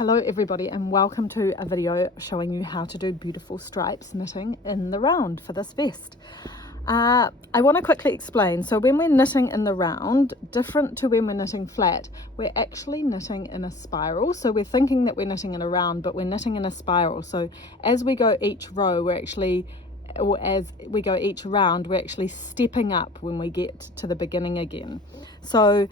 Hello everybody and welcome to a video showing you how to do beautiful stripes knitting in the round for this vest. I want to quickly explain. So when we're knitting in the round, different to when we're knitting flat, we're actually knitting in a spiral. So we're thinking that we're knitting in a round, but we're knitting in a spiral. So as we go each row, as we go each round, we're actually stepping up when we get to the beginning again. So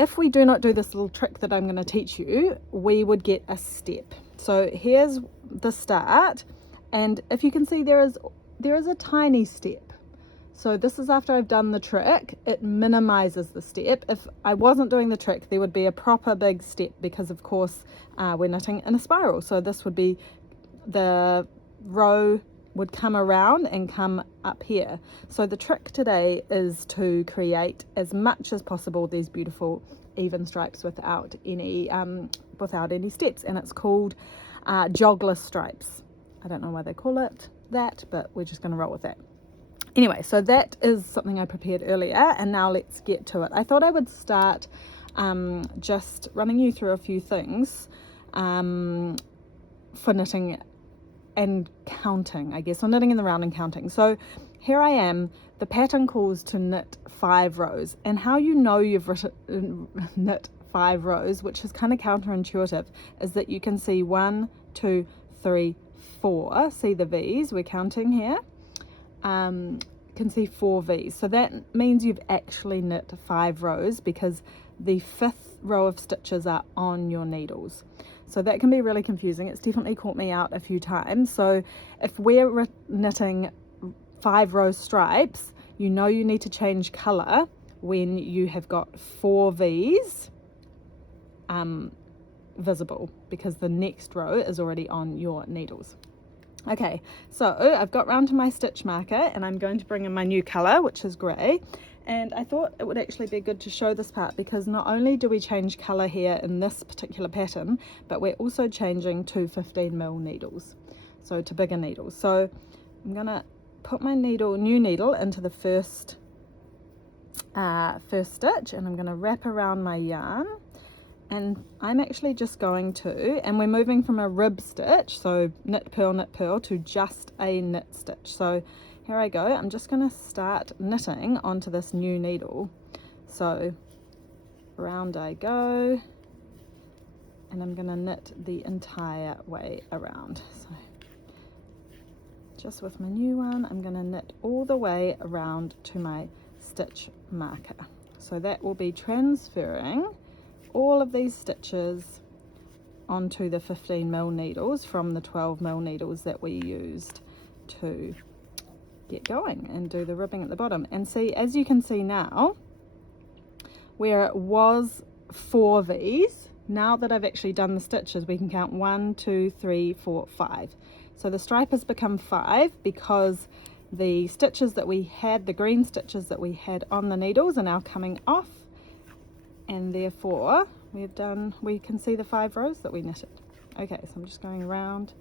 if we do not do this little trick that I'm going to teach you, we would get a step. So here's the start, and if you can see, there is a tiny step. So this is after I've done the trick. It minimizes the step. If I wasn't doing the trick, there would be a proper big step, because of course we're knitting in a spiral. So this would be, the row would come around and come up here. So the trick today is to create as much as possible these beautiful even stripes without any steps, and it's called jogless stripes. I don't know why they call it that, but we're just going to roll with that. Anyway, so that is something I prepared earlier, and now let's get to it. I thought I would start just running you through a few things for knitting and counting, I guess, or knitting in the round and counting. So here I am. The pattern calls to knit 5 rows, and how you know you've knit 5 rows, which is kind of counterintuitive, is that you can see 1, 2, 3, 4. See the V's? We're counting here. Can see 4 V's. So that means you've actually knit 5 rows, because the 5th row of stitches are on your needles. So that can be really confusing. It's definitely caught me out a few times. So if we're knitting 5 row stripes, you know you need to change color when you have got 4 V's visible, because the next row is already on your needles. Okay, so I've got round to my stitch marker, and I'm going to bring in my new color, which is grey. And I thought it would actually be good to show this part, because not only do we change colour here in this particular pattern, but we're also changing to 15mm needles, so to bigger needles. So I'm going to put my new needle into the first stitch, and I'm going to wrap around my yarn, and I'm actually just going to, and we're moving from a rib stitch, so knit purl, to just a knit stitch. So here I go. I'm just going to start knitting onto this new needle. So round I go, and I'm going to knit the entire way around. So just with my new one, I'm going to knit all the way around to my stitch marker. So that will be transferring all of these stitches onto the 15mm needles from the 12mm needles that we used to get going and do the ribbing at the bottom. And see, as you can see now, where it was 4 V's, now that I've actually done the stitches, we can count 1, 2, 3, 4, 5. So the stripe has become 5, because the stitches that we had, the green stitches that we had on the needles, are now coming off, and therefore we can see the 5 rows that we knitted. Okay, so I'm just going around.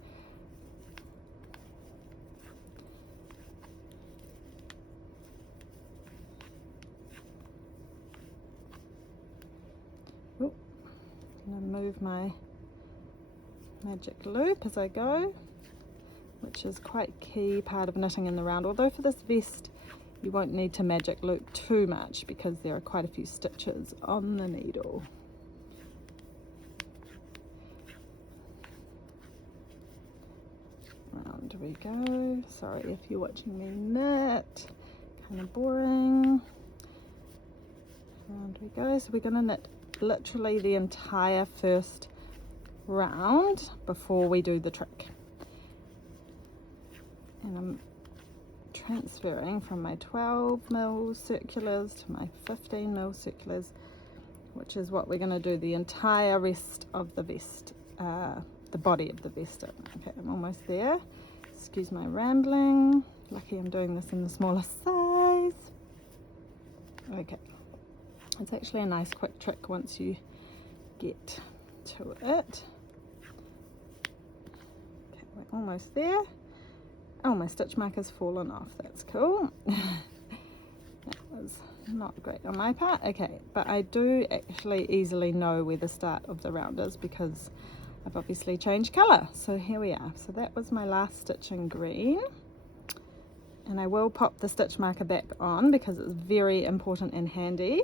I'm going to move my magic loop as I go, which is quite a key part of knitting in the round, although for this vest you won't need to magic loop too much, because there are quite a few stitches on the needle. Round we go. Sorry if you're watching me knit, kind of boring. Round we go. So we're going to knit literally the entire first round before we do the trick. And I'm transferring from my 12mm circulars to my 15mm circulars, which is what we're going to do the entire rest of the vest, the body of the vest. Okay, I'm almost there. Excuse my rambling. Lucky I'm doing this in the smaller size. Okay, it's actually a nice quick trick once you get to it. Okay, we're almost there. Oh, my stitch marker's fallen off. That's cool. That was not great on my part. Okay, but I do actually easily know where the start of the round is, because I've obviously changed colour. So here we are. So that was my last stitch in green. And I will pop the stitch marker back on because it's very important and handy.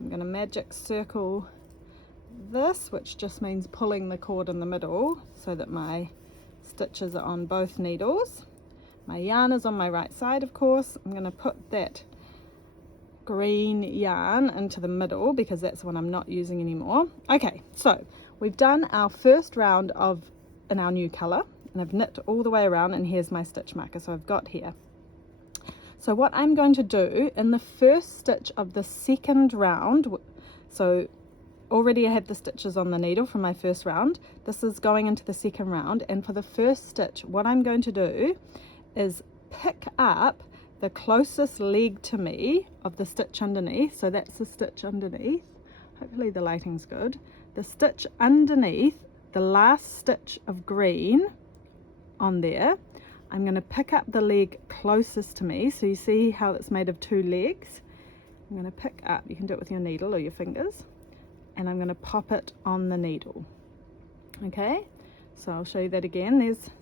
I'm going to magic circle this, which just means pulling the cord in the middle so that my stitches are on both needles. My yarn is on my right side, of course. I'm going to put that green yarn into the middle because that's what I'm not using anymore. Okay, so we've done our first round in our new colour, and I've knit all the way around, and here's my stitch marker. So I've got here. So what I'm going to do in the first stitch of the second round, so already I have the stitches on the needle from my first round. This is going into the second round, and for the first stitch, what I'm going to do is pick up the closest leg to me of the stitch underneath. So that's the stitch underneath. Hopefully the lighting's good. The stitch underneath, the last stitch of green on there, I'm going to pick up the leg closest to me. So you see how it's made of two legs. I'm going to pick up, you can do it with your needle or your fingers, and I'm going to pop it on the needle. Okay, so I'll show you that again.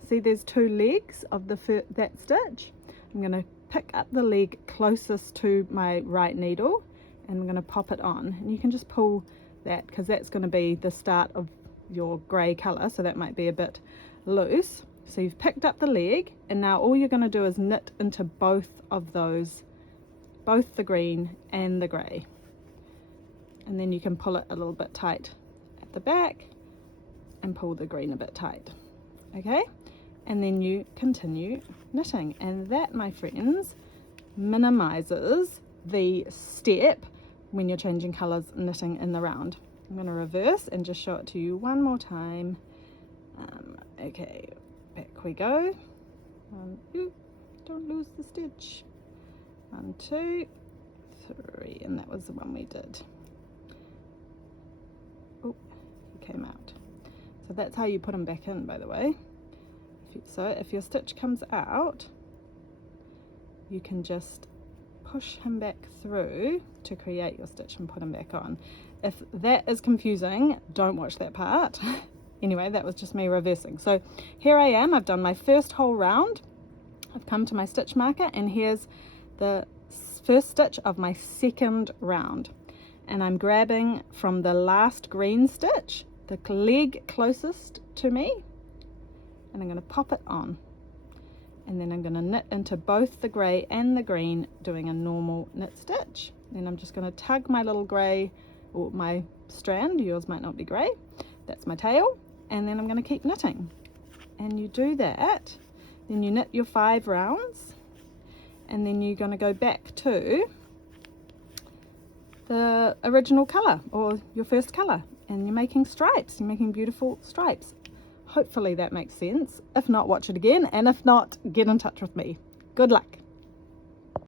There's two legs of that stitch. I'm going to pick up the leg closest to my right needle, and I'm going to pop it on. And you can just pull that because that's going to be the start of your grey colour, so that might be a bit loose. So you've picked up the leg, and now all you're going to do is knit into both of those, both the green and the grey. And then you can pull it a little bit tight at the back and pull the green a bit tight. Okay, and then you continue knitting, and that, my friends, minimizes the step when you're changing colors knitting in the round. I'm going to reverse and just show it to you one more time. Okay, back we go. Ooh, don't lose the stitch. 1, 2, 3, and that was the one we did. Oh, it came out. So that's how you put them back in, by the way. So if your stitch comes out, you can just push him back through to create your stitch and put him back on. If that is confusing, don't watch that part. Anyway, that was just me reversing. So here I am, I've done my first whole round. I've come to my stitch marker, and here's the first stitch of my second round. And I'm grabbing from the last green stitch, the leg closest to me, and I'm going to pop it on. And then I'm going to knit into both the grey and the green, doing a normal knit stitch. Then I'm just going to tug my little grey, or my strand, yours might not be grey, that's my tail, and then I'm going to keep knitting. And you do that, then you knit your 5 rounds, and then you're going to go back to the original colour, or your first colour, and you're making stripes, you're making beautiful stripes. Hopefully that makes sense. If not, watch it again, and if not, get in touch with me. Good luck.